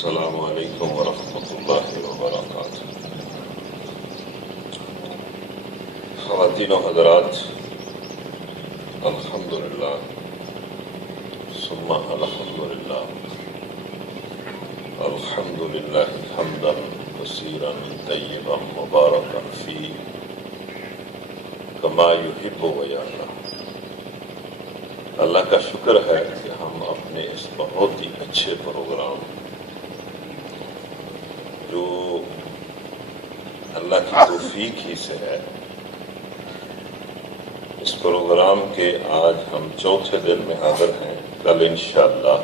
السلام علیکم ورحمۃ اللہ وبرکاتہ۔ خواتین و حضرات، الحمدللہ ثم الحمدللہ، الحمدللہ حمدا کثیرا طیبا مبارکا فیہ کما یحب و یرضی۔ اللہ کا شکر ہے کہ ہم اپنے اس بہت ہی اچھے پروگرام جو اللہ کی توفیق ہی سے ہے، اس پروگرام کے آج ہم چوتھے دن میں حاضر ہیں۔ کل انشاءاللہ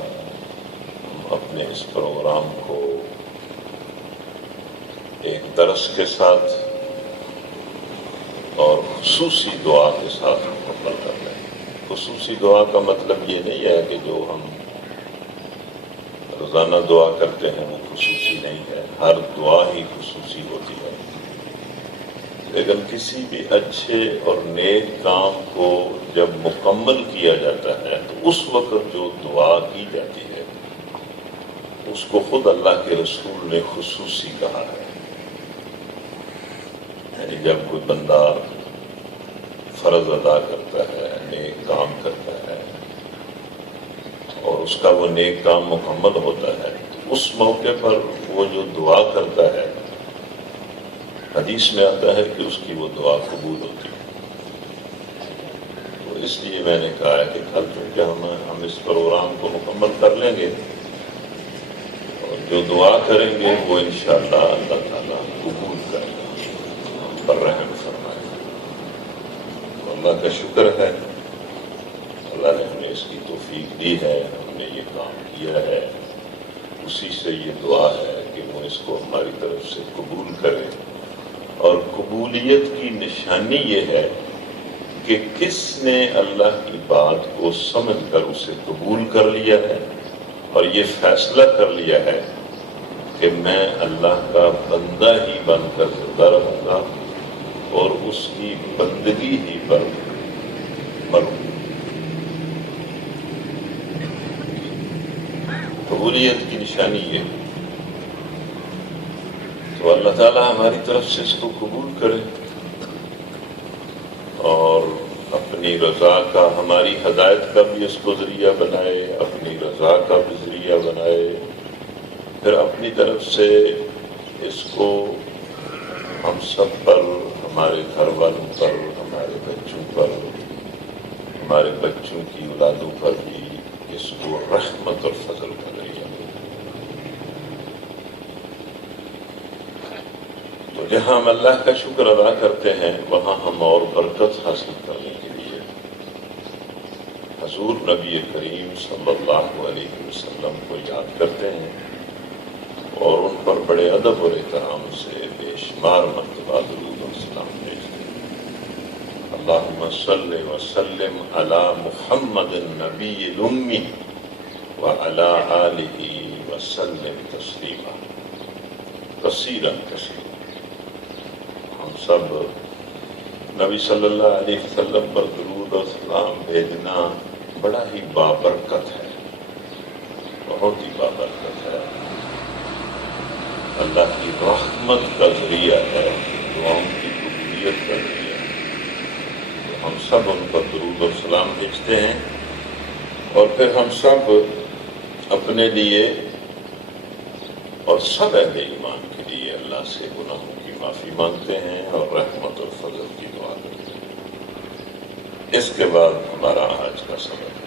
ہم اپنے اس پروگرام کو ایک درس کے ساتھ اور خصوصی دعا کے ساتھ مکمل کر لیں۔ خصوصی دعا کا مطلب یہ نہیں ہے کہ جو ہم روزانہ دعا کرتے ہیں وہ خصوصی نہیں ہے، ہر دعا ہی خصوصی ہوتی ہے، لیکن کسی بھی اچھے اور نیک کام کو جب مکمل کیا جاتا ہے تو اس وقت جو دعا کی جاتی ہے اس کو خود اللہ کے رسول نے خصوصی کہا ہے۔ یعنی جب کوئی بندہ فرض ادا کرتا ہے، نیک کام کرتا ہے اور اس کا وہ نیک کام مکمل ہوتا ہے تو اس موقع پر وہ جو دعا کرتا ہے، حدیث میں آتا ہے کہ اس کی وہ دعا قبول ہوتی ہے۔ تو اس لیے میں نے کہا ہے کہ کل چونکہ ہم اس پروگرام کو مکمل کر لیں گے اور جو دعا کریں گے وہ انشاءاللہ اللہ تعالیٰ قبول کرے گا، ہم پر رحم فرمائے گا۔ تو اللہ کا شکر ہے، اللہ نے ہمیں اس کی توفیق دی ہے، ہم نے یہ کام کیا ہے، اسی سے یہ دعا ہے کہ وہ اس کو ہماری طرف سے قبول کرے۔ اور قبولیت کی نشانی یہ ہے کہ کس نے اللہ کی بات کو سمجھ کر اسے قبول کر لیا ہے اور یہ فیصلہ کر لیا ہے کہ میں اللہ کا بندہ ہی بن کر زندہ رہوں گا اور اس کی بندگی ہی پر مروں۔ قبولیت کی نشانی یہ ہے، تو اللہ تعالیٰ ہماری طرف سے اس کو قبول کرے اور اپنی رضا کا، ہماری ہدایت کا بھی اس کو ذریعہ بنائے، اپنی رضا کا بھی ذریعہ بنائے، پھر اپنی طرف سے اس کو ہم سب پر، ہمارے گھر والوں پر، ہمارے بچوں پر، ہمارے بچوں کی اولادوں پر بھی اس کو رحمت اور فضل کا ذریعہ بنائے۔ تو جہاں ہم اللہ کا شکر ادا کرتے ہیں وہاں ہم اور برکت حاصل کرنے کے لیے حضور نبی کریم صلی اللہ علیہ وسلم کو یاد کرتے ہیں اور ان پر بڑے ادب اور احترام سے بے شمار مرتبہ درود و سلام بھیجتے ہیں۔ اللہم صلی وسلم علی محمد النبی الامی وعلی آلہ وسلم تسلیما کثیرا کثیرا۔ ہم سب نبی صلی اللہ علیہ وسلم پر درود و سلام بھیجنا بڑا ہی بابرکت ہے، بہت ہی بابرکت ہے، اللہ کی رحمت کا ذریعہ ہے، دعاؤں کی قبولیت کا ذریعہ ہے۔ تو ہم سب ان پر درود و سلام بھیجتے ہیں اور پھر ہم سب اپنے لیے اور سب اہل ایمان کے لیے اللہ سے گناہوں کی معافی مانگتے ہیں اور رحمت اور فضل کی دعا کرتے ہیں۔ اس کے بعد ہمارا آج کا سبق ہے،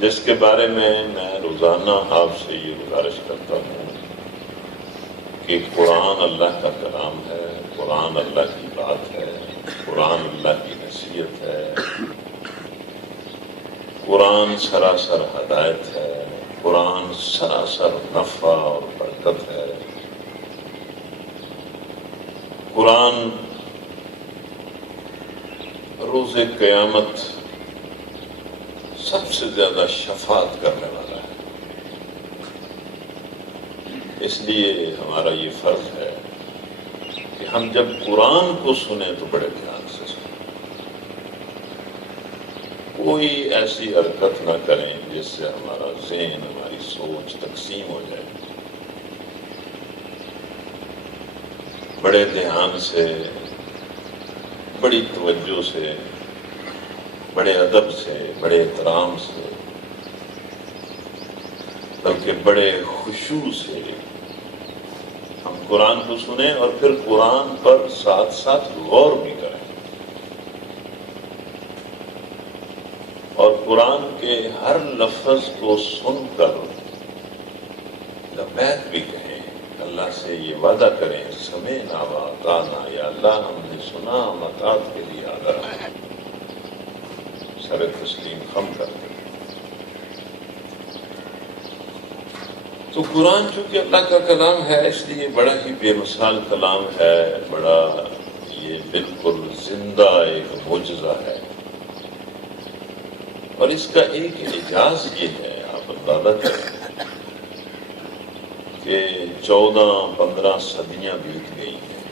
جس کے بارے میں روزانہ آپ سے یہ گزارش کرتا ہوں کہ قرآن اللہ کا کلام ہے، قرآن اللہ کی بات ہے، قرآن اللہ کی نصیحت ہے، قرآن سراسر ہدایت ہے، قرآن سراسر نفع اور برکت ہے، قرآن روز قیامت سب سے زیادہ شفاعت کرنے والا ہے۔ اس لیے ہمارا یہ فرض ہے کہ ہم جب قرآن کو سنیں تو بڑے دھیان سے سنیں، کوئی ایسی حرکت نہ کریں جس سے ہمارا ذہن، ہماری سوچ تقسیم ہو جائے. بڑے دھیان سے، بڑی توجہ سے، بڑے ادب سے، بڑے احترام سے، بلکہ بڑے خشوع سے ہم قرآن کو سنیں اور پھر قرآن پر ساتھ ساتھ غور بھی کریں، اور قرآن کے ہر لفظ کو سن کر لبیک بھی کہیں، اللہ سے یہ وعدہ کریں سمعنا وأطعنا، یا اللہ ہم نے سنا، ہم اطاعت کے لیے حاضر ہیں، سر تسلیم خم کرتے. تو قرآن چونکہ اللہ کا کلام ہے، اس لیے بڑا ہی بے مثال کلام ہے، بڑا یہ بالکل زندہ ایک معجزہ ہے. اور اس کا ایک اعجاز یہ ہے، آپ اندازہ کریں کہ 14-15 صدیاں بیت گئی ہیں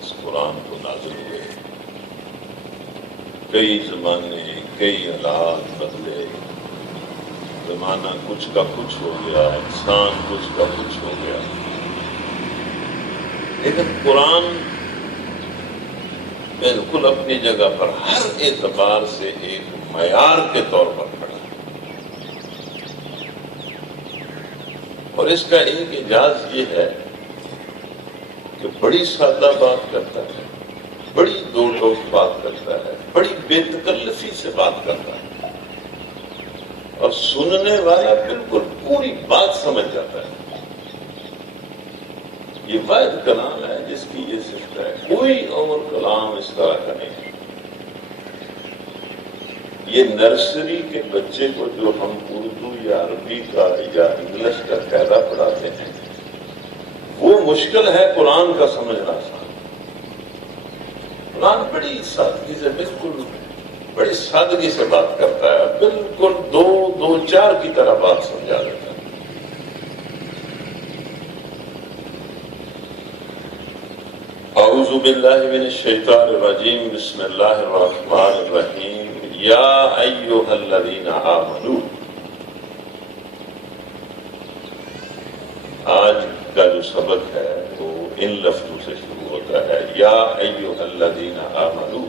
اس قرآن کو نازل ہوئے، کئی زمانے، کئی حالات بدلے، زمانہ کچھ کا کچھ ہو گیا، انسان کچھ کا کچھ ہو گیا، لیکن قرآن بالکل اپنی جگہ پر ہر اعتبار سے ایک معیار کے طور پر کھڑا ہے. اور اس کا ایک اعجاز یہ ہے کہ بڑی سادہ بات کرتا ہے، بڑی دو ٹوک بات کرتا ہے، بڑی بے تکلفی سے بات کرتا ہے، اور سننے والا بالکل پوری بات سمجھ جاتا ہے. یہ واحد کلام ہے جس کی یہ صفت ہے، کوئی اور کلام اس طرح کا نہیں. یہ نرسری کے بچے کو جو ہم اردو یا عربی کا یا انگلش کا قاعدہ پڑھاتے ہیں، وہ مشکل ہے قرآن کا سمجھنا آسان. قرآن بڑی سادگی سے، بالکل بڑی سادگی سے بات کرتا ہے، بالکل دو چار کی طرح بات سمجھا دیتا ہے. اعوذ باللہ من الشیطان الرجیم، بسم اللہ الرحمن الرحیم. یا ایھا الذین آمنوا، آج کا جو سبق ہے وہ ان لفظوں سے شروع ہوتا ہے، یا ایھا الذین آمنوا،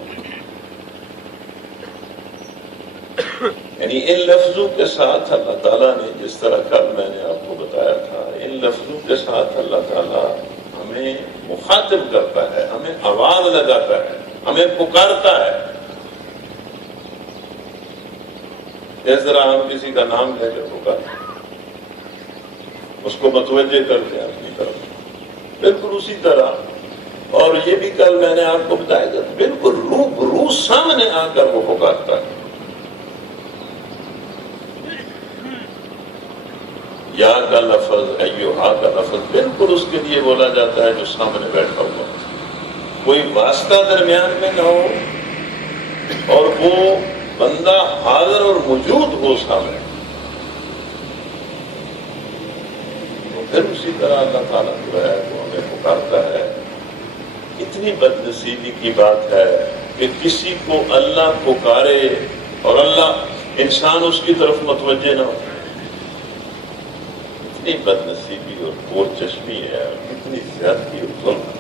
یعنی ان لفظوں کے ساتھ اللہ تعالیٰ نے، جس طرح کل میں نے آپ کو بتایا تھا، ان لفظوں کے ساتھ اللہ تعالیٰ ہمیں مخاطب کرتا ہے، ہمیں آواز لگاتا ہے، ہمیں پکارتا ہے. جس طرح ہم کسی کا نام لے کر پکارتے ہیں، اس کو متوجہ کرتے ہیں اپنی طرف، بالکل اسی طرح. اور یہ بھی کل میں نے آپ کو بتایا کہ بالکل روبرو سامنے آ کر وہ پکارتا ہے. یا کا لفظ، ایھا کا لفظ بالکل اس کے لیے بولا جاتا ہے جو سامنے بیٹھا ہوا، کوئی واسطہ درمیان میں نہ ہو، اور وہ بندہ حاضر اور موجود ہو سامنے. تو پھر اسی طرح اللہ تعالیٰ جو ہے وہ ہمیں پکارتا ہے. اتنی بد نصیبی کی بات ہے کہ کسی کو اللہ پکارے اور اللہ، انسان اس کی طرف متوجہ نہ ہو. کتنی بد نصیبی اور پور چشمی ہے، اور کتنی زیادتی اور ظلم.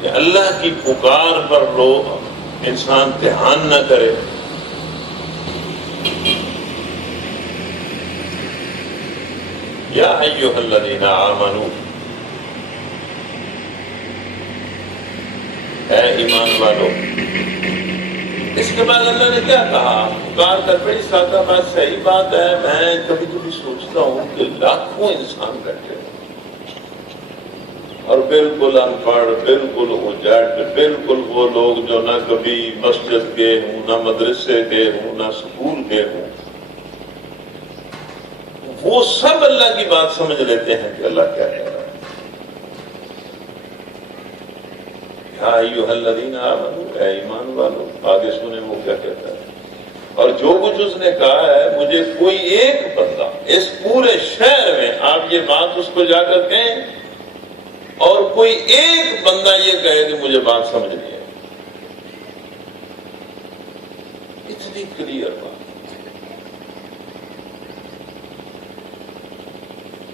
کہ اللہ کی پکار پر لوگ انسان دھیان نہ کرے. یا ایھا الذین آمنوا، اے ایمان والو. اس کے بعد اللہ نے کیا کہا؟ پکار کر، بڑی سادہ بات، صحیح بات ہے. میں کبھی کبھی سوچتا ہوں کہ لاکھوں انسان بیٹھے اور بالکل ان پڑھ، بالکل اجڑ، بالکل وہ لوگ جو نہ کبھی مسجد گئے ہوں، نہ مدرسے گئے ہوں، نہ سکول گئے ہوں، وہ سب اللہ کی بات سمجھ لیتے ہیں کہ اللہ کیا کہہ رہا ہے. یا ایھا الذین آمنوا، اے ایمان والو. آگے سنیں وہ کیا کہتا ہے. اور جو کچھ اس نے کہا ہے، مجھے کوئی ایک بندہ اس پورے شہر میں، آپ یہ بات اس کو جا کر کہیں، اور کوئی ایک بندہ یہ کہے کہ مجھے بات سمجھ نہیں ہے، ہی کلیئر بات.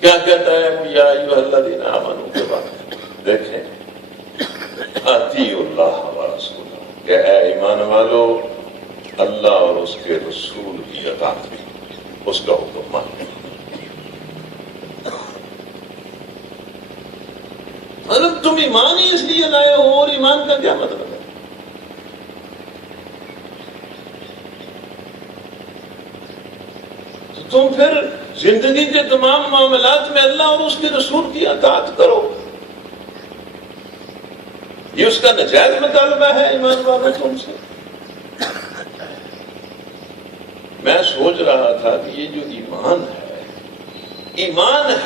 کیا کہتا ہے یا ایھا الذین آمنوا کے بعد؟ دیکھیں اطیعوا اللہ ورسولہ، کہ اے ایمان والو اللہ اور اس کے رسول کی اطاعت بھی، اس کا حکم مانو. مطلب تم ایمان ہی اس لیے لائے ہو، اور ایمان کا کیا مطلب ہے؟ تو تم پھر زندگی کے تمام معاملات میں اللہ اور اس کے رسول کی اطاعت کرو. یہ اس کا نجائز مطالبہ ہے ایمان والوں تم سے. میں سوچ رہا تھا کہ یہ جو ایمان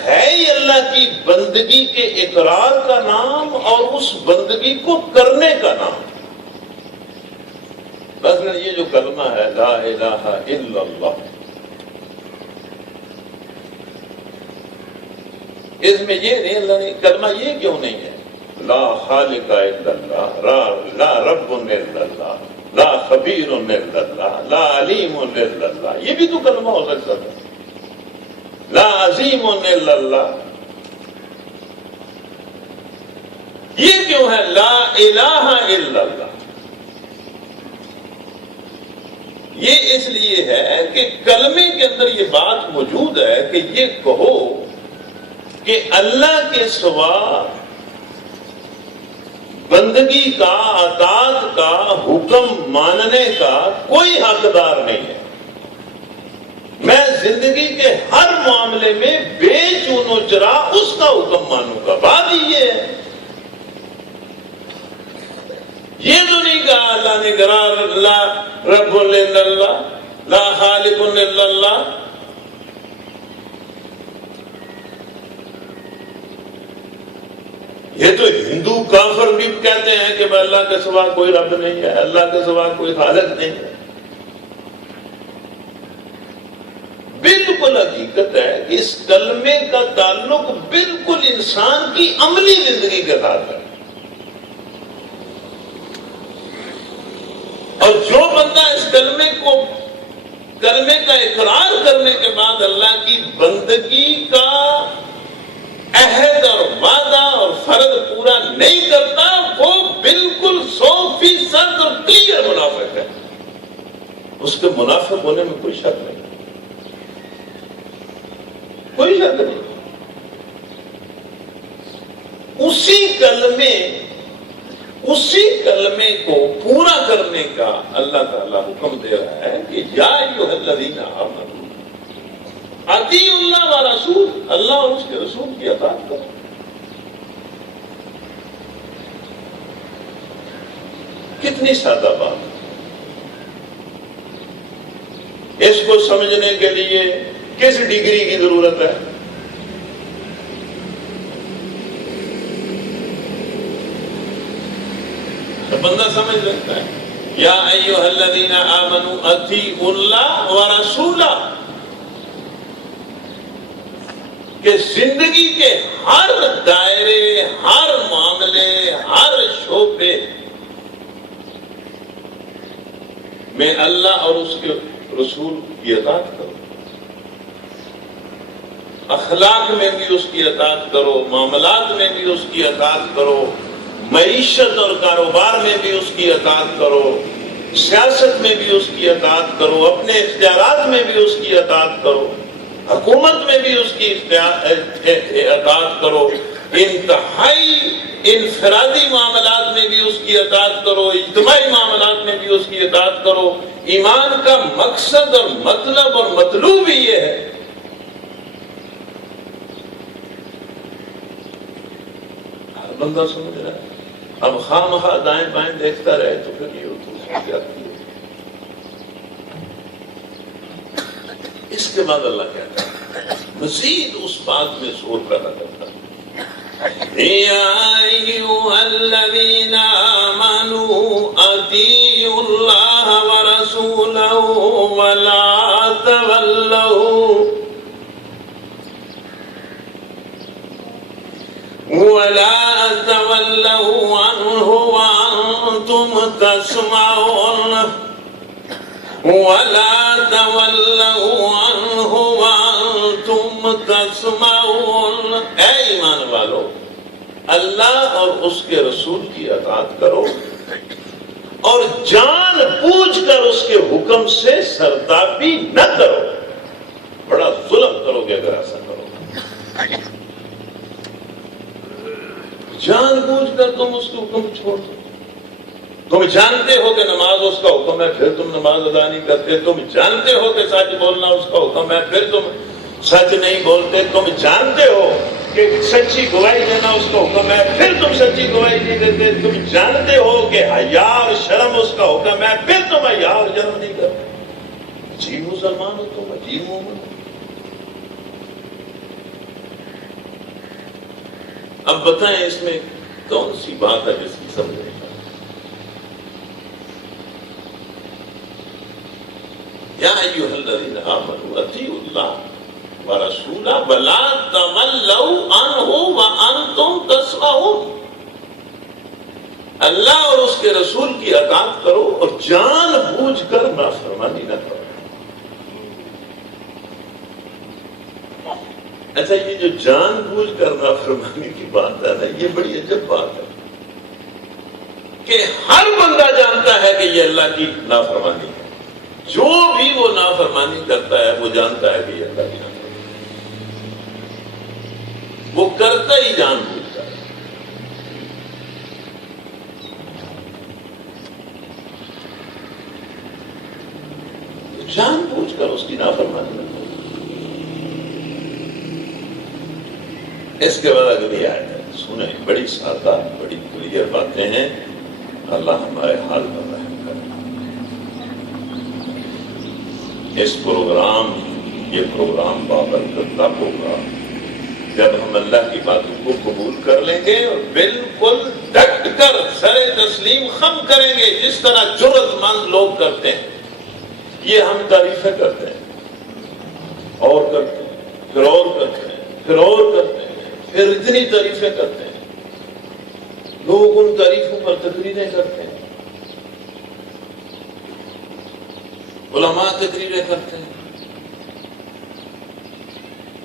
ہے ہی اللہ کی بندگی کے اقرار کا نام اور اس بندگی کو کرنے کا نام. مثلا یہ جو کلمہ ہے لا الہ الا اللہ، اس میں یہ نہیں، اللہ نے کلمہ یہ کیوں نہیں ہے لا خالق الا اللہ، لا رب الا اللہ، لا خبیر الا اللہ، لا علیم الا اللہ؟ یہ بھی تو کلمہ ہو سکتا تھا. لا عظیم الا اللہ، یہ کیوں ہے لا الہ الا اللہ؟ یہ اس لیے ہے کہ کلمے کے اندر یہ بات موجود ہے کہ یہ کہو کہ اللہ کے سوا بندگی کا، اطاعت کا، حکم ماننے کا کوئی حقدار نہیں ہے. میں زندگی کے ہر معاملے میں بے چون و چرا اس کا حکم مانوں گا. بات یہ ہے، یہ تو نہیں کہا اللہ نے قرار لا رب الا اللہ، لا خالق الا اللہ. یہ تو ہندو کافر بھی کہتے ہیں کہ اللہ کے سوا کوئی رب نہیں ہے، اللہ کے سوا کوئی خالق نہیں ہے. بالکل حقیقت ہے کہ اس کلمے کا تعلق بالکل انسان کی عملی زندگی کے ساتھ ہے. اور جو بندہ اس کلمے کا اقرار کرنے کے بعد اللہ کی بندگی کا عہد اور وعدہ اور فرض پورا نہیں کرتا، وہ بالکل 100% اور کلیئر منافق ہے. اس کے منافق ہونے میں کوئی شک نہیں، کوئی شک نہیں. اسی کلمے کو پورا کرنے کا اللہ تعالیٰ حکم دے رہا ہے کہ یا ایھا الذین آمنوا اطیعوا اللہ ورسول، اللہ اور اس کے رسول کی اطاعت کرو. کتنی سادہ بات. اس کو سمجھنے کے لیے کس ڈگری کی ضرورت ہے؟ بندہ سمجھ سکتا ہے یا ایھا الذین آمنوا اطیعوا اللہ ورسولہ، کہ زندگی کے ہر دائرے، ہر معاملے، ہر شعبے میں اللہ اور اس کے رسول کی اطاعت کرو. اخلاق میں بھی اس کی اطاعت کرو، معاملات میں بھی اس کی اطاعت کرو، معیشت اور کاروبار میں بھی اس کی اطاعت کرو، سیاست میں بھی اس کی اطاعت کرو، اپنے اختیارات میں بھی اس کی اطاعت کرو، حکومت میں بھی اس کی اطاعت کرو، انتہائی انفرادی معاملات میں بھی اس کی اطاعت کرو، اجتماعی معاملات میں بھی اس کی اطاعت کرو. ایمان کا مقصد اور مطلب اور مطلوب ہی یہ ہے. ہر بندہ سمجھ رہا ہے. اب خواہ مخواہ دائیں بائیں دیکھتا رہے تو پھر یہ ہوتا ہے. اس کے بعد اللہ کہتا ہے مزید اس بات میں زور پیدا کرتا ہے یا ایھا الذین آمنوا اطیعوا اللہ ورسولہ ولا تولوا عنہ وانتم تسمعون. وَلَا تَوَلَّوْا عَنْهُ وَأَنْتُمْ تَسْمَعُونَ۔ اے ایمان والو، اللہ اور اس کے رسول کی اطاعت کرو اور جان بوجھ کر اس کے حکم سے سرتابی نہ کرو۔ بڑا ظلم کرو گے اگر ایسا کرو۔ جان بوجھ کر تم اس کے حکم چھوڑ دو۔ تم جانتے ہو کہ نماز اس کا حکم ہے، پھر تم نماز ادا نہیں کرتے۔ تم جانتے ہو کہ سچ بولنا اس کا حکم ہے، پھر تم سچ نہیں بولتے۔ تم جانتے ہو کہ سچی گواہی دینا اس کا حکم ہے، پھر تم سچی گواہی نہیں دیتے۔ تم جانتے ہو کہ حیا اور شرم اس کا حکم ہے، پھر تم حیا اور شرم نہیں کرتے۔ عجیب مسلمان ہو تم، عجیب مومن ہو۔ اب بتائیں اس میں کون سی بات ہے جس کی سمجھ نہیں؟ یا ایھا الذین آمنوا اطیعوا اللہ ورسولہ ولا تولوا عنہ وانتم تسمعون۔ اللہ اور اس کے رسول کی اطاعت کرو اور جان بوجھ کر نافرمانی نہ کرو۔ اچھا، یہ جو جان بوجھ کر نافرمانی کی بات ہے نا، یہ بڑی عجب بات ہے کہ ہر بندہ جانتا ہے کہ یہ اللہ کی نافرمانی ہے۔ جو بھی وہ نافرمانی کرتا ہے وہ جانتا ہے کہ یہ اللہ کی نافرمانی، وہ کرتا ہی جان بوجھتا ہے۔ جان بوجھ کر اس کی نافرمانی کرتا ہے۔ اس کے بعد اگلی آیت ہے، سنیں، بڑی سادہ بڑی کلیئر باتیں ہیں۔ اللہ ہمارے حال پر رحم کرے۔ اس پروگرام، یہ پروگرام بابرکت ہوگا جب ہم اللہ کی باتوں کو قبول کر لیں گے اور بالکل ڈٹ کر سر تسلیم خم کریں گے، جس طرح جرأت مند لوگ کرتے ہیں۔ یہ ہم تعریفیں کرتے ہیں اور کرتے ہیں، پھر اور کرتے ہیں، پھر اور کرتے ہیں، پھر اتنی تعریفیں کرتے ہیں۔ لوگ ان تعریفوں پر تقریریں کرتے ہیں، علماء تقریریں کرتے ہیں،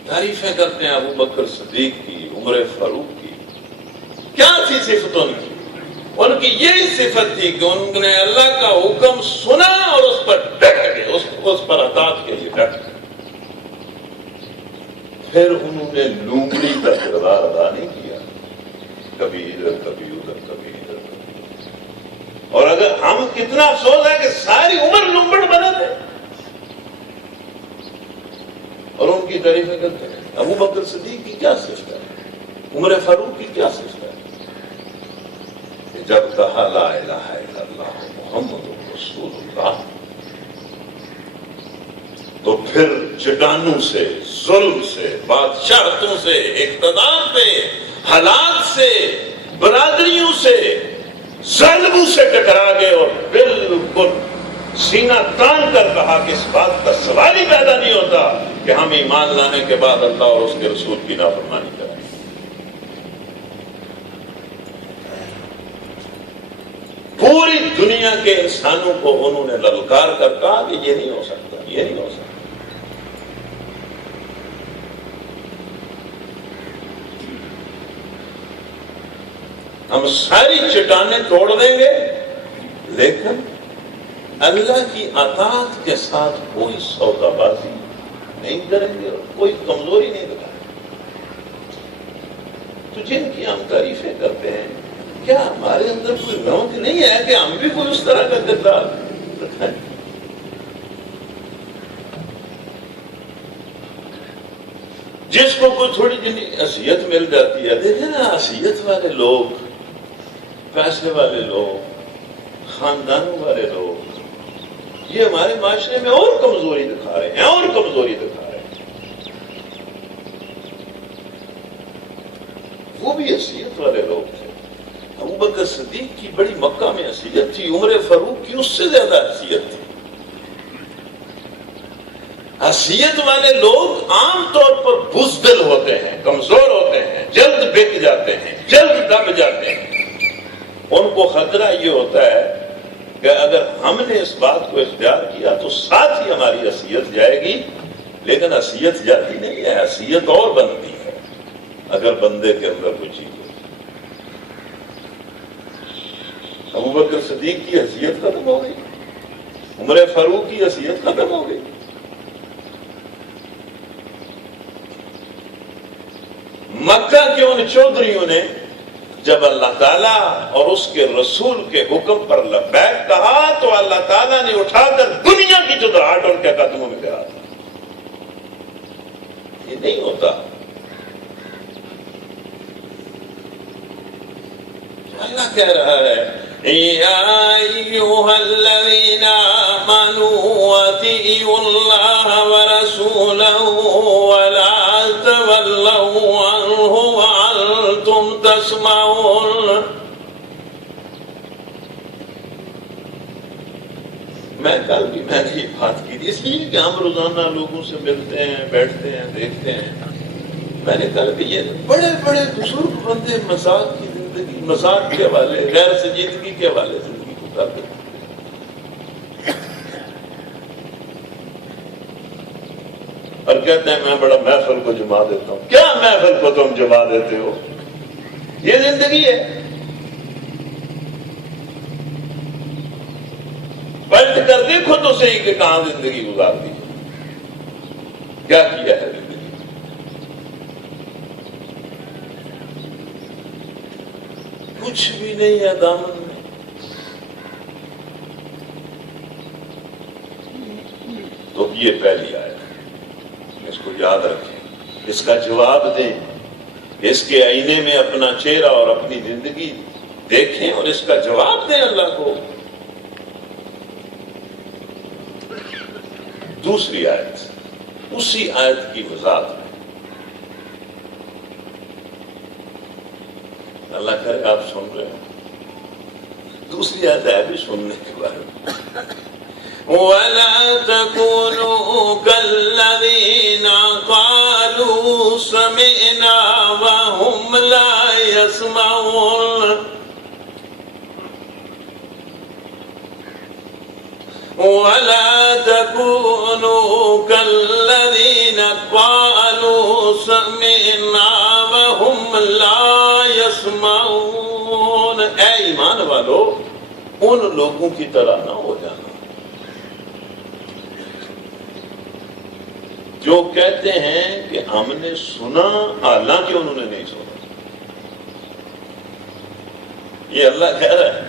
تعریفیں کرتے ہیں ابو بکر صدیق کی، عمر فاروق کی۔ کیا تھی صفت ان کی؟ ان کی یہی صفت تھی کہ انہوں نے اللہ کا حکم سنا اور اس پر ڈٹ گئے، اس پر اطاعت کے لیے ڈٹ گئے۔ پھر انہوں نے لومڑی کا کردار ادا نہیں کیا، کبھی ادھر کبھی ادھر کبھی ادھر۔ اور اگر ہم کتنا افسوس ہے کہ ساری عمر لومڑ بنے تھے اور ان کی تعریفیں کرتے ہیں۔ ابو بکر صدیق کی کیا صفت ہے؟ عمر فاروق کی کیا صفت ہے؟ جب کہا لا الہ الا اللہ محمد رسول اللہ، تو پھر چٹانوں سے، ظلم سے، بادشاہتوں سے، اقتدار سے، حالات سے، برادریوں سے، ظالموں سے ٹکرا گئے اور بالکل سینہ تان کر کہا کہ اس بات کا سوال ہی پیدا نہیں ہوتا کہ ہم ایمان لانے کے بعد اللہ اور اس کے رسول کی نافرمانی کریں۔ پوری دنیا کے انسانوں کو انہوں نے للکار کر کہا کہ یہ نہیں ہو سکتا، یہ نہیں ہو سکتا۔ ہم ساری چٹانیں توڑ دیں گے لیکن اللہ کی اطاعت کے ساتھ کوئی سودا بازی نہیں کریں گے اور کوئی کمزوری نہیں دکھائیں گے۔ تو جن کی ہم تعریفیں کرتے ہیں، کیا ہمارے اندر کوئی رونق نہیں ہے کہ ہم بھی کوئی اس طرح کا کردار دکھائیں؟ جس کو کوئی تھوڑی جنی حیثیت مل جاتی ہے، دیکھیں نا، حیثیت والے لوگ، پیسے والے لوگ، خاندانوں والے لوگ، یہ ہمارے معاشرے میں اور کمزوری دکھا رہے ہیں، اور کمزوری دکھا رہے ہیں۔ وہ بھی حیثیت والے لوگ تھے۔ ابو بکر صدیق کی بڑی مکہ میں حیثیت تھی، عمر فاروق کی اس سے زیادہ حیثیت تھی۔ حیثیت والے لوگ عام طور پر بزدل ہوتے ہیں، کمزور ہوتے ہیں، جلد بک جاتے ہیں، جلد دب جاتے ہیں۔ ان کو خطرہ یہ ہوتا ہے کہ اگر ہم نے اس بات کو اختیار کیا تو ساتھ ہی ہماری حیثیت جائے گی، لیکن حیثیت جاتی نہیں ہے، حیثیت اور بنتی ہے اگر بندے کے اندر کوئی چیز ہو۔ ابوبکر صدیق کی حیثیت ختم ہو گئی، عمر فاروق کی حیثیت ختم ہو گئی۔ مکہ کے ان چودھریوں نے جب اللہ تعالیٰ اور اس کے رسول کے حکم پر لبیک کہا تو اللہ تعالیٰ نے اٹھا کر دنیا کی چودراہٹ ان کے قدموں میں گرا دی۔ یہ نہیں ہوتا۔ اللہ کہہ رہا ہے یا ایھا الذین آمنوا اطیعوا اللہ ورسولہ ولا تولوا عنہ وانتم تسمعون۔ میں کل بھی میں نے یہ بات کی تھی، اس لیے کہ ہم روزانہ لوگوں سے ملتے ہیں، بیٹھتے ہیں، دیکھتے ہیں۔ میں نے کل بھی یہ بڑے بڑے بزرگ بندے مذاق کی زندگی، مذاق کے حوالے، غیر سنجیدگی کے حوالے زندگی گزارتے ہیں۔ اور کہتے ہیں میں بڑا محفل کو جما دیتا ہوں۔ کیا محفل کو تم جما دیتے ہو؟ یہ زندگی ہے۔ پلٹ کر دیکھو تو صحیح کہ کہاں زندگی گزار دی، کیا کیا ہے زندگی۔ کچھ بھی نہیں ہے دامن میں۔ تو یہ پہلی آیت، اس کو یاد رکھیں، اس کا جواب دیں، اس کے آئینے میں اپنا چہرہ اور اپنی زندگی دیکھیں اور اس کا جواب دیں اللہ کو۔ دوسری آیت، اسی آیت کی وضاحت میں اللہ کرے آپ سن رہے ہو، دوسری آیت ہے بھی سننے کے بارے میں۔ وَلَا تَكُونُوا كَالَّذِينَ قَالُوا سَمِعْنَا وَهُمْ لَا يَسْمَعُونَ۔ وَلَا تَكُونُوا كَالَّذِينَ قَالُوا سَمِعْنَا وَهُمْ لَا يَسْمَعُونَ۔ اے ایمان والو، ان لوگوں کی طرح نہ ہو جانا جو کہتے ہیں کہ ہم نے سنا حالانکہ انہوں نے نہیں سنا۔ یہ اللہ کہہ رہا ہے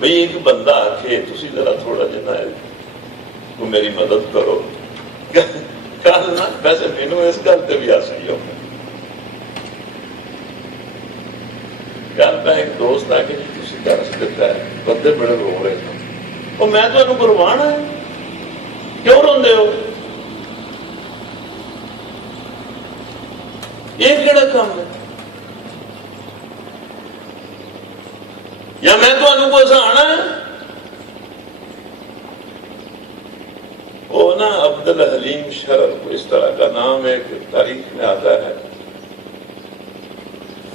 بھئی ایک بندہ آکھے تسی ذرا تھوڑا جنا ہے تو میری مدد کرو، کل نہ ویسے مینوں اس گل تے بھی آ سہی ہو۔ کل میں ایک دوست آ کے تسی درس دیتا ہے، بندے بڑے رو رہے تھے، اور میں تو انہوں کروانا ہے، کیوں روندے ہو؟ یہ کیڑا کام ہے؟ یا میں تو انہوں کو ہسانا ہے؟ وہ نا عبدالحلیم شرر کو اس طرح کا نام ایک تاریخ میں آتا ہے،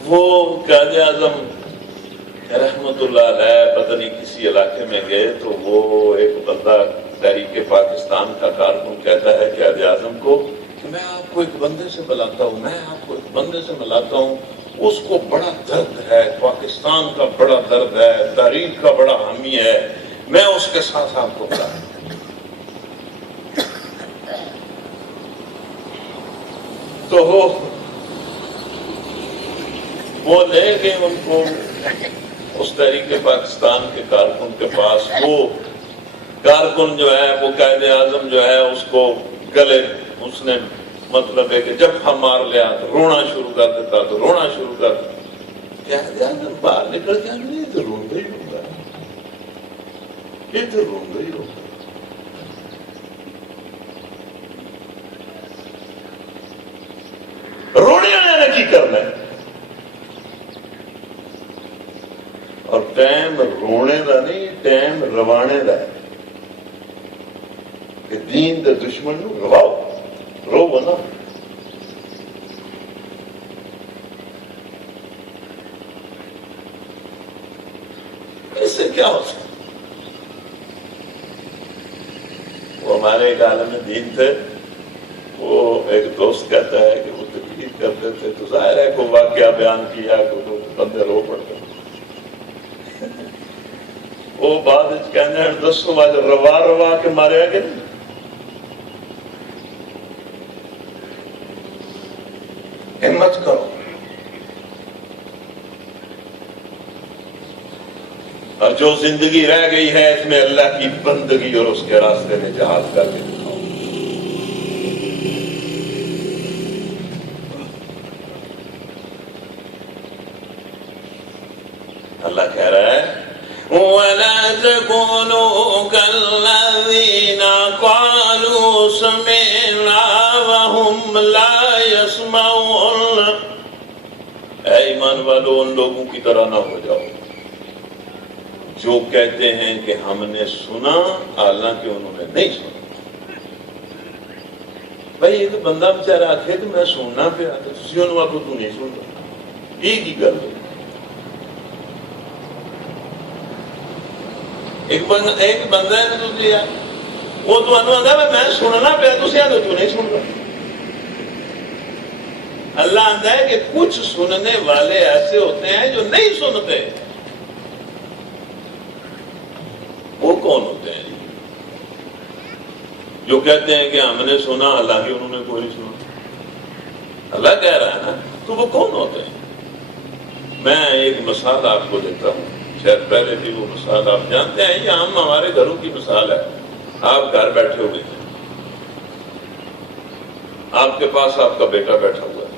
وہ قائد اعظم رحمت اللہ علیہ پتہ نہیں کسی علاقے میں گئے تو وہ ایک بندہ تحریک پاکستان کا کارکن کہتا ہے قائد اعظم کو کہ میں آپ کو ایک بندے سے ملاتا ہوں، میں آپ کو ایک بندے سے ملاتا ہوں، اس کو بڑا درد ہے، پاکستان کا بڑا درد ہے، تحریک کا بڑا حامی ہے، میں اس کے ساتھ آپ کو ملاتا ہوں۔ تو وہ لے گئے ان کو اس تحریک پاکستان کے کارکن کے پاس۔ وہ کارکن جو ہے، وہ قائد اعظم جو ہے، اس کو گلے اس نے مطلب ہے کہ جب ہم مار لیا تو رونا شروع کر دیتا، تو رونا شروع کر دیتا۔ قائد اعظم باہر نکل کے نہیں تو روندا ہی ہوگا، یہ تو روندا ہی ہوگا۔ رونے والے نے کی کرنا ہے، اور ٹائم رونے دا نہیں، ٹائم روانے دا ہے کہ دین دے دشمن نو رواؤ، رو نا۔ کیا ہو سکتا؟ وہ ہمارے ایک عالم دین تھے، وہ ایک دوست کہتا ہے کہ وہ تقریر کرتے تھے تو ظاہر ہے کوئی واقعہ بیان کیا کہ بندے رو پڑتے، وہ بعد کہنے دسو آج روا روا کے مارے گئے، ہمت کرو، اور جو زندگی رہ گئی ہے اس میں اللہ کی بندگی اور اس کے راستے میں جہاد کر کے دکھاؤ۔ اللہ کہہ رہا ہے وَلَا تَكُونُوا كَالَّذِينَ قَالُوا سَمِعْنَا وَهُمْ لَا يَسْمَعُونَ، اے ایمان والو ان لوگوں کی طرح نہ ہو جاؤ جو کہتے ہیں کہ ہم نے سنا حالانکہ انہوں نے نہیں سنا۔ بھائی ایک بندہ بیچارہ آخے تو میں سننا پیا تو تسی انہوں آخو تو نہیں سنتا، ایک ہی گل ہے۔ ایک بندہ ہے تو وہ تو آتا ہے میں سننا پیا تو نہیں سنتا۔ اللہ آتا ہے کہ کچھ سننے والے ایسے ہوتے ہیں جو نہیں سنتے۔ وہ کون ہوتے ہیں جو کہتے ہیں کہ ہم نے سنا حالانکہ انہوں نے کوئی نہیں سنا؟ اللہ کہہ رہا ہے نا، تو وہ کون ہوتے ہیں؟ میں ایک مثال آپ کو دیتا ہوں، شاید پہلے بھی وہ مثال آپ جانتے ہیں، یہ ہم ہمارے گھروں کی مثال ہے۔ آپ گھر بیٹھے ہوئے ہیں، آپ کے پاس آپ کا بیٹا بیٹھا ہوا ہے،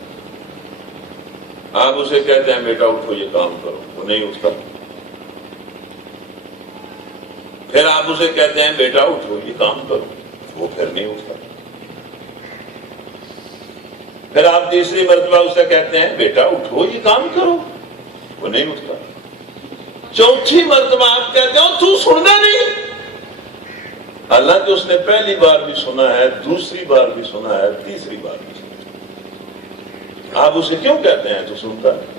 آپ اسے کہتے ہیں بیٹا اٹھو یہ کام کرو، وہ نہیں اٹھتا۔ پھر آپ اسے کہتے ہیں بیٹا اٹھو یہ کام کرو، وہ پھر نہیں اٹھتا۔ پھر آپ تیسری مرتبہ اسے کہتے ہیں بیٹا اٹھو یہ کام کرو، وہ نہیں اٹھتا۔ چوتھی مرتبہ آپ کہتے ہو تو سننا نہیں، حالانکہ اس نے پہلی بار بھی سنا ہے، دوسری بار بھی سنا ہے، تیسری بار بھی سنا ہے۔ آپ اسے کیوں کہتے ہیں تو سنتا ہے؟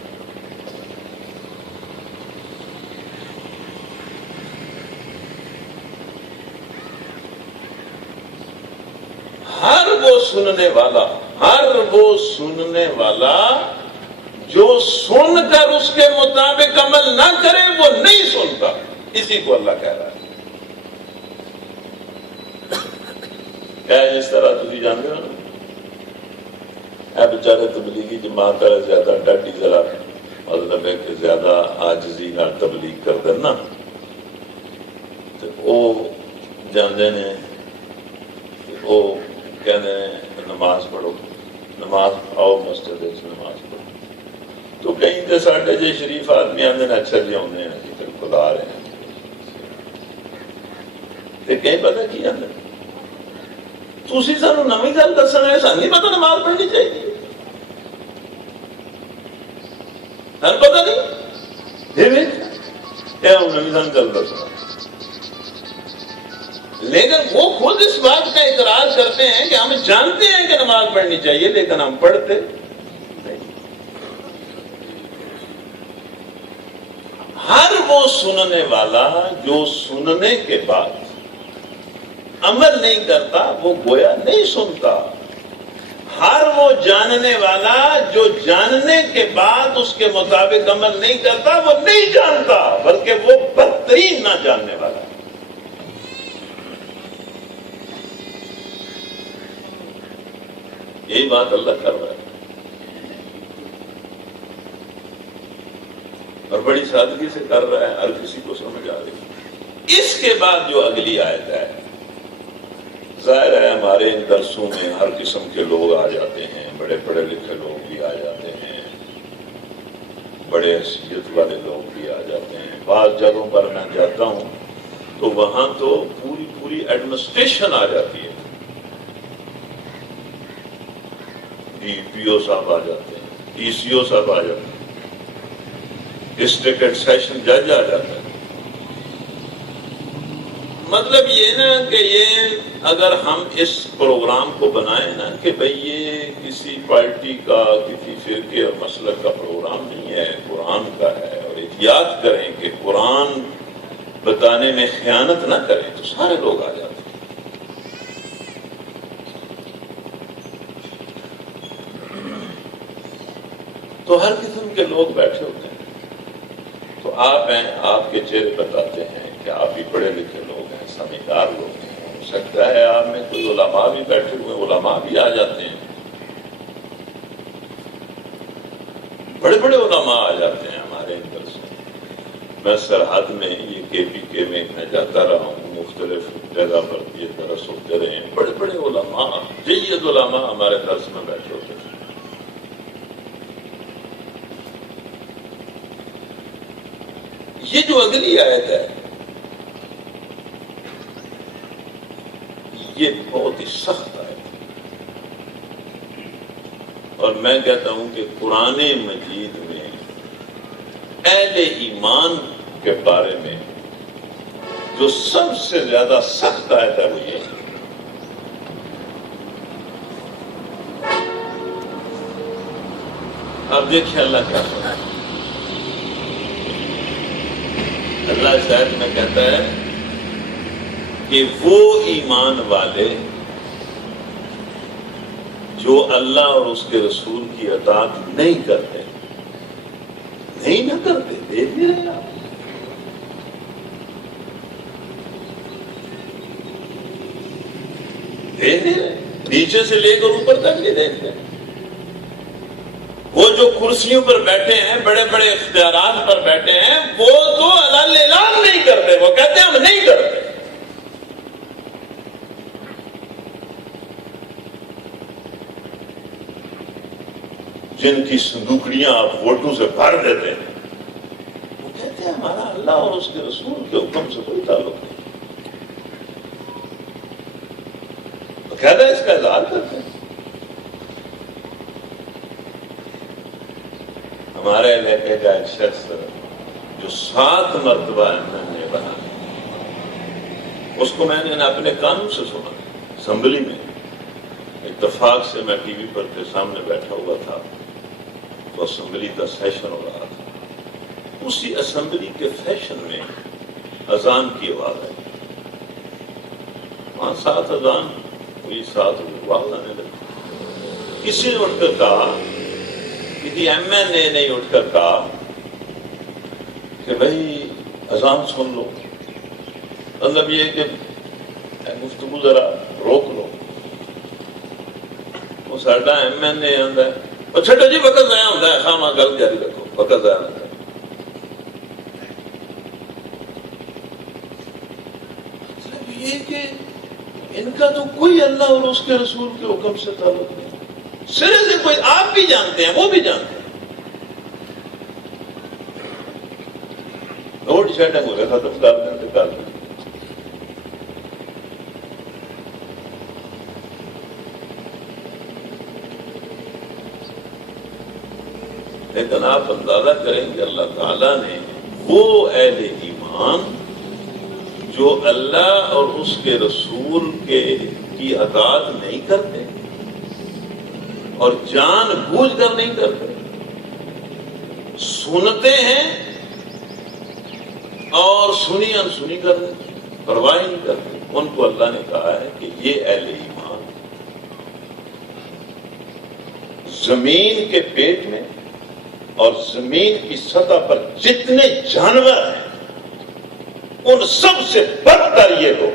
ہر وہ سننے والا جو سن کر اس کے مطابق عمل نہ کرے وہ نہیں سنتا، اسی کو اللہ کہہ رہا ہے۔ کیا ہے اس طرح تھی جانتے ہو نا، بیچارے تبلیغی جماعت ہے زیادہ ڈاٹی ذرا مطلب ہے کہ زیادہ عاجزی نہ تبلیغ کر دینا تو وہ جاندے نے وہ کہنے نماز پڑھو، نماز آؤ مسجد نماز پڑھو، تو کہیں تے ساڈے جے شریف آدمی آندے نے اچھا جی آنے ہیں کہ خدا آ رہے ہیں، تے کہیں پتہ کی آندے تسی سانو نویں گل دسنا ہے، سانوں نہیں پتہ نماز پڑھنی چاہیے، سانوں پتہ نہیں کیا نویں گل دسنا۔ لیکن وہ خود اس بات کا اقرار کرتے ہیں کہ ہم جانتے ہیں کہ نماز پڑھنی چاہیے لیکن ہم پڑھتے نہیں۔ ہر وہ سننے والا جو سننے کے بعد عمل نہیں کرتا وہ گویا نہیں سنتا، ہر وہ جاننے والا جو جاننے کے بعد اس کے مطابق عمل نہیں کرتا وہ نہیں جانتا بلکہ وہ بدترین نہ جاننے والا ہے۔ یہی بات اللہ کر رہا ہے اور بڑی سادگی سے کر رہا ہے، ہر کسی کو سمجھ آ رہی ہے۔ اس کے بعد جو اگلی آیت ہے، ظاہر ہے ہمارے ان درسوں میں ہر قسم کے لوگ آ جاتے ہیں، بڑے پڑھے لکھے لوگ بھی آ جاتے ہیں، بڑے حیثیت والے لوگ بھی آ جاتے ہیں۔ بعض جگہوں پر میں جاتا ہوں تو وہاں تو پوری ایڈمنسٹریشن آ جاتی ہے، پی او صاحب آ جاتے ہیں، ای سی او صاحب آ جاتے ہیں، ڈسٹرکٹ اینڈ سیشن جج آ جاتا ہے۔ مطلب یہ نا کہ یہ اگر ہم اس پروگرام کو بنائیں نا کہ بھئی یہ کسی پارٹی کا کسی فرقے اور مسلک کا پروگرام نہیں ہے، قرآن کا ہے، اور احتیاط کریں کہ قرآن بتانے میں خیانت نہ کریں تو سارے لوگ آ جاتے ہیں۔ تو ہر قسم کے لوگ بیٹھے ہوتے ہیں، تو آپ ہیں، آپ کے چہرے بتاتے ہیں کہ آپ بھی پڑھے لکھے لوگ ہیں، سمجھدار لوگ ہیں۔ ہو سکتا ہے آپ میں کوئی علماء بھی بیٹھے ہوئے، علماء بھی آ جاتے ہیں، بڑے بڑے علماء آ جاتے ہیں ہمارے اندر سے۔ میں سرحد میں یہ KPK میں جاتا رہا ہوں، مختلف جگہ پر یہ درس ہوتے رہے ہیں، بڑے بڑے علماء، جید علماء ہمارے درس میں بیٹھے ہوتے ہیں۔ یہ جو اگلی آیت ہے یہ بہت ہی سخت آیت ہے، اور میں کہتا ہوں کہ قرآن مجید میں اہل ایمان کے بارے میں جو سب سے زیادہ سخت آیت ہے وہ یہ ہے۔ اب دیکھیں اللہ کیا فرماتا ہے۔ اللہ اس آیت میں کہتا ہے کہ وہ ایمان والے جو اللہ اور اس کے رسول کی اطاعت نہیں کرتے، نہیں نہ کرتے، دیکھ نہیں رہے آپ، دیکھ نہیں رہے، نیچے سے لے کر اوپر تک نہیں دیکھتے۔ وہ جو کرسیوں پر بیٹھے ہیں، بڑے بڑے اختیارات پر بیٹھے ہیں، وہ تو اعلان نہیں کرتے، وہ کہتے ہیں ہم نہیں کرتے۔ جن کی صندوقڑیاں آپ ووٹوں سے بھر دیتے ہیں، وہ کہتے ہیں ہمارا اللہ اور اس کے رسول کے حکم سے کوئی تعلق نہیں، باقاعدہ اس کا اظہار کرتے ہیں۔ ہمارے علاقے کا ایک شخص جو 7 مرتبہ MLA بنا، اس کو میں نے اپنے کانوں سے سنا اسمبلی میں۔ اتفاق سے میں TV پر کے سامنے بیٹھا ہوا تھا تو اسمبلی کا سیشن ہو رہا تھا، اسی اسمبلی کے سیشن میں اذان کی آواز آئی، وہاں 7 اذان ہوئی، 7 آواز آنے لگی۔ کسی نے اٹھ کر کہا، کسی MLA نے اٹھ کر کہا کہ بھائی اذان سن لو، مطلب یہ کہ گفتگو ذرا روک لو۔ وہ ساڈا MLA آندا ہے، اور چھٹو جی وقت ضائع ہوتا ہے، خواہ گل جاری رکھو، وقت ضائع نہ کرو۔ مطلب یہ کہ ان کا تو کوئی اللہ اور اس کے رسول کے حکم سے تعلق نہیں، سرے سے کوئی، آپ بھی جانتے ہیں، وہ بھی جانتے ہیں۔ نوٹ شیٹنگ ہو رہے ختم کر دیں تو کر دیں۔ لیکن آپ اندازہ کریں کہ اللہ تعالیٰ نے وہ اہل ایمان جو اللہ اور اس کے رسول کی اطاعت نہیں کرتے اور جان بوجھ کر نہیں کرتے، سنتے ہیں اور سنی انسنی کرتے، پرواہ نہیں کرتے، ان کو اللہ نے کہا ہے کہ یہ اہل ایمان زمین کے پیٹ میں اور زمین کی سطح پر جتنے جانور ہیں ان سب سے بدتر یہ لوگ۔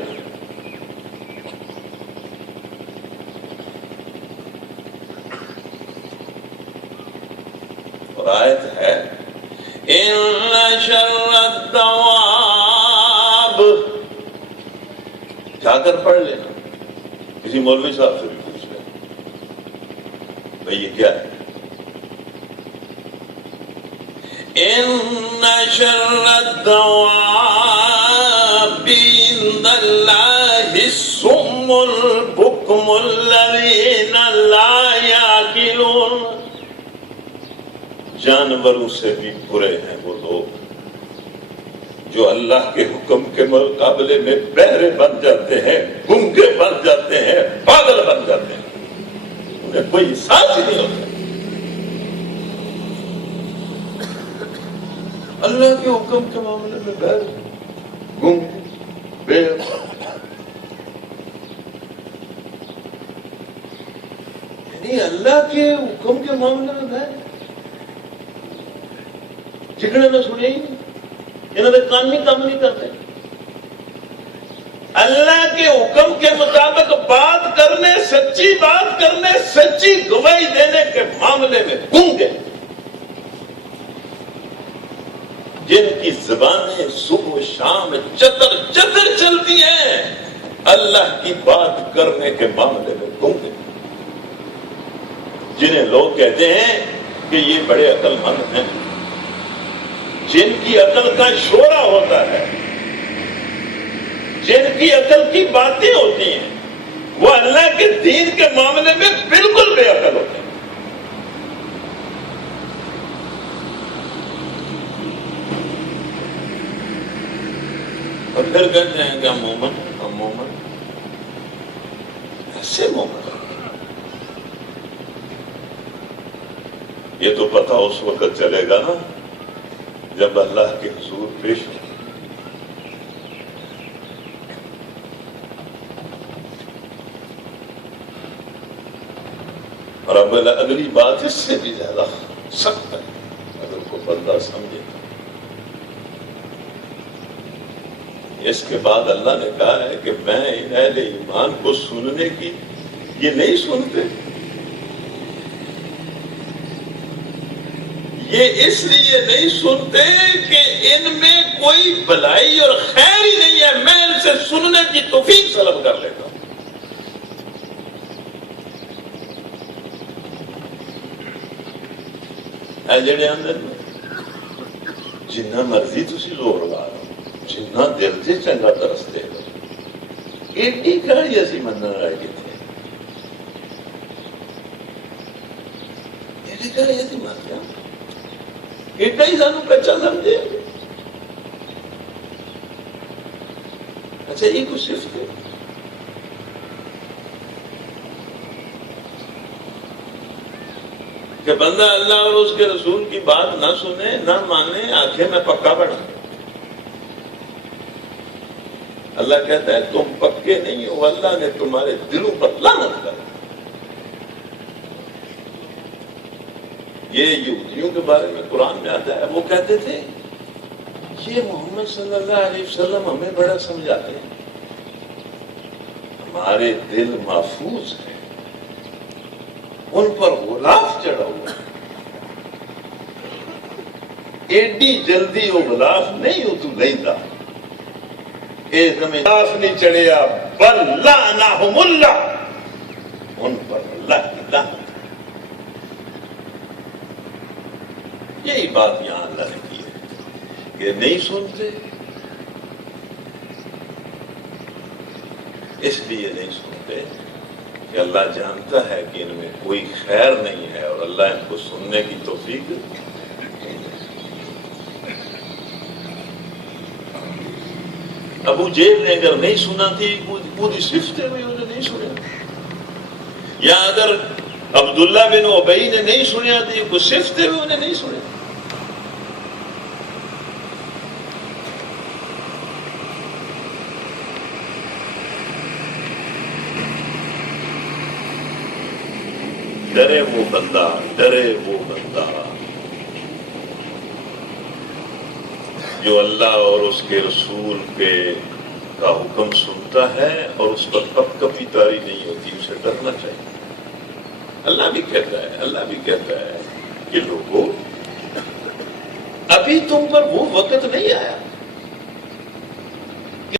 اور آیت ہے ان شر الدواب، جا کر پڑھ لینا، کسی مولوی صاحب سے بھی پوچھ لینا بھئی یہ کیا ہے۔ ان شر الدواب عند اللہ الصم البکم الذین لا یعقلون، جانوروں سے بھی برے ہیں وہ لوگ جو اللہ کے حکم کے مقابلے میں بہرے بن جاتے ہیں، گنگے بن جاتے ہیں، پاگل بن جاتے ہیں، انہیں کوئی احساس ہی نہیں ہوتا۔ اللہ کے حکم کے معاملے میں بہر، گم بے یعنی اللہ کے حکم کے معاملے میں بھائی جھگڑے نہ سنے ہی نہیں، انہوں نے قانونی کام نہیں کرتے. اللہ کے حکم کے مطابق بات کرنے، سچی بات کرنے، سچی گواہی دینے کے معاملے میں گونگے، جن کی زبانیں صبح و شام چتر چتر چلتی ہیں، اللہ کی بات کرنے کے معاملے میں گونگے، جنہیں لوگ کہتے ہیں کہ یہ بڑے عقل مند ہیں، جن کی عقل کا شورا ہوتا ہے، جن کی عقل کی باتیں ہوتی ہیں، وہ اللہ کے دین کے معاملے میں بالکل بے عقل ہوتے ہیں. اور پھر کہتے ہیں کہ ہم مومن ایسے مومن. یہ تو پتہ اس وقت چلے گا نا جب اللہ کے حضور پیش ہو. اور اب اگلی بات اس سے بھی زیادہ سخت ہے اگر کوئی بندہ سمجھے. اس کے بعد اللہ نے کہا ہے کہ میں اہل ایمان کو سننے کی، یہ نہیں سنتے، یہ اس لیے نہیں سنتے کہ ان میں کوئی بھلائی اور خیر ہی نہیں ہے، میں ان سے سننے کی توفیق طلب کر لیتا ہوں. جڑے اندر جنہ مرضی تسی زور لا لو، جنہ دل سے چنگا ترس دے لو، ایڈی کہانی اسی منن والے کتنے، ایڈی کہانی اسی منن ایڈا ہی سانو کچا سمجھے. اچھا یہ کچھ صرف ہے کہ بندہ اللہ اور اس کے رسول کی بات نہ سنے، نہ مانے، آنکھیں میں پکا بڑھا. اللہ کہتا ہے تم پکے نہیں ہو، اللہ نے تمہارے دلوں پر لعنت کر. یہ یہودیوں کے بارے میں قرآن میں آتا ہے، وہ کہتے تھے یہ محمد صلی اللہ علیہ وسلم ہمیں بڑا سمجھاتے ہیں، ہمارے دل محفوظ ہیں، ان پر غلاف چڑھا ہوا ہے، ایڈی جلدی وہ غلاف نہیں ہو تو لیندہ، اے زمین غلاف نہیں چڑھیا بل لعنہم اللہ، ان پر اللہ کی لعنت. یہی بات یہاں اللہ نے کی ہے کہ نہیں سنتے، اس لیے نہیں سنتے کہ اللہ جانتا ہے کہ ان میں کوئی خیر نہیں ہے اور اللہ ان کو سننے کی توفیق. ابو جہل نے اگر نہیں سنا تھی پوری صفت میں انہیں نہیں سنا، یا اگر عبداللہ بن ابی نے نہیں سنیا تھی کوئی صفت میں انہیں نہیں سنا. ڈرے وہ بندہ، ڈرے وہ بندہ جو اللہ اور اس کے رسول کا حکم سنتا ہے اور اس پر کب کبھی تاری نہیں ہوتی، اسے ڈرنا چاہیے. اللہ بھی کہتا ہے کہ لوگوں ابھی تم پر وہ وقت نہیں آیا